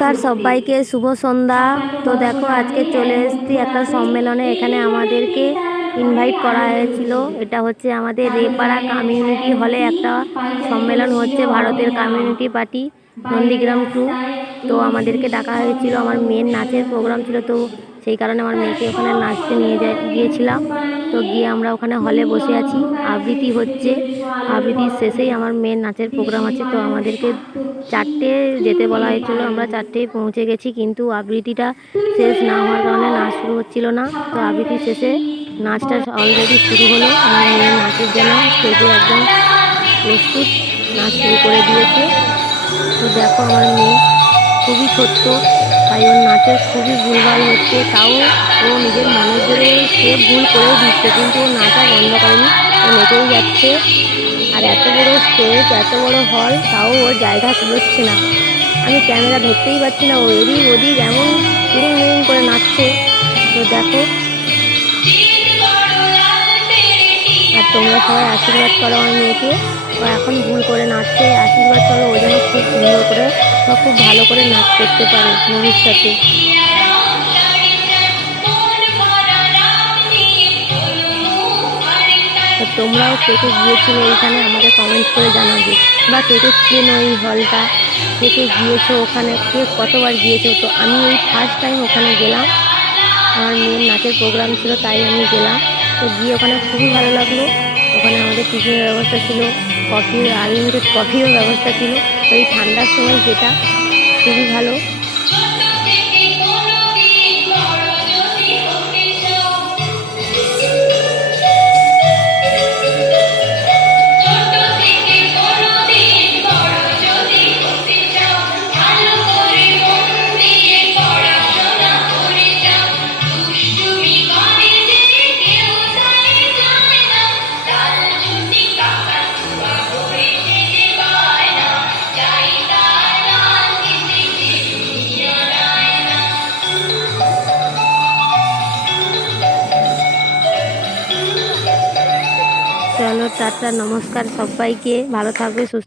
নমস্কার সবাইকে, শুভ সন্ধ্যা। তো দেখো আজকে চলে এসেছি একটা সম্মেলনে। এখানে আমাদেরকে ইনভাইট করা হয়েছিল। এটা হচ্ছে আমাদের রেপাড়া কমিউনিটি হলে একটা সম্মেলন হচ্ছে, ভারতের কমিউনিটি পার্টি নন্দীগ্রাম 2। তো আমাদেরকে ডাকা হয়েছিল। আমার মেয়ের নাচের প্রোগ্রাম ছিল, তো সেই কারণে আমার মেয়েকে ওখানে নাচতে নিয়ে গিয়েছিলাম। তো গিয়ে আমরা ওখানে হলে বসে আছি, আবৃত্তি হচ্ছে। আবৃত্তির শেষেই আমার মেয়ের নাচের প্রোগ্রাম আছে। তো আমাদেরকে 4টে যেতে বলা হয়েছিল, আমরা 4টেই পৌঁছে গেছি, কিন্তু আবৃত্তিটা শেষ না হওয়ার কারণে নাচ শুরু হচ্ছিল না। তো আবৃত্তি শেষে নাচটা অলরেডি শুরু হলো। আমার মেয়ে নাচের জন্য স্টেজে একদম প্রস্তুত, নাচ শুরু করে দিয়েছে। তো দেখো আমার মেয়ে খুবই ছোট্ট, তাই ওর নাচের খুবই ভুলভাল হচ্ছে। তাও ও নিজের মনের জোরে স্টেপ ভুল করেও দিচ্ছে, কিন্তু ও নাচা বন্ধ করেনি, ও নেচেই যাচ্ছে। আর এত বড় স্টেজ, এত বড় হল, তাও ওর জায়গা কুলোচ্ছে না। আমি ক্যামেরা ধরতেই পারছি না, ও এদিক ওদিক এমন ইরিং মিরিং করে নাচছে। তো দেখো, আর তোমরা সবাই আশীর্বাদ করো আমার মেয়েকে। ও এখন ভুল করে নাচছে, আশীর্বাদ করো ও যেন খুব সুন্দর করে বা খুব ভালো করে নাচ করতে পারে ভবিষ্যতে। তো তোমরাও কে কে গিয়েছিলে এইখানে আমাকে কমেন্ট করে জানাবে, বা কে কে চেনো এই হলটা, কে কে গিয়েছো ওখানে, কে কতবার গিয়েছো। তো আমি এই ফার্স্ট টাইম ওখানে গেলাম, আমার মেয়ের নাচের প্রোগ্রাম ছিল তাই আমি গেলাম। তো গিয়ে ওখানে খুবই ভালো লাগলো। ওখানে আমাদের টিফিনের ব্যবস্থা ছিল, কফি, আনলিমিটেড কফিরও ব্যবস্থা ছিল। তো এই ঠান্ডার সময় যেটা খুবই ভালো। চলো টাটা, নমস্কার সবাইকে, ভালো থাকবে, সুস্থ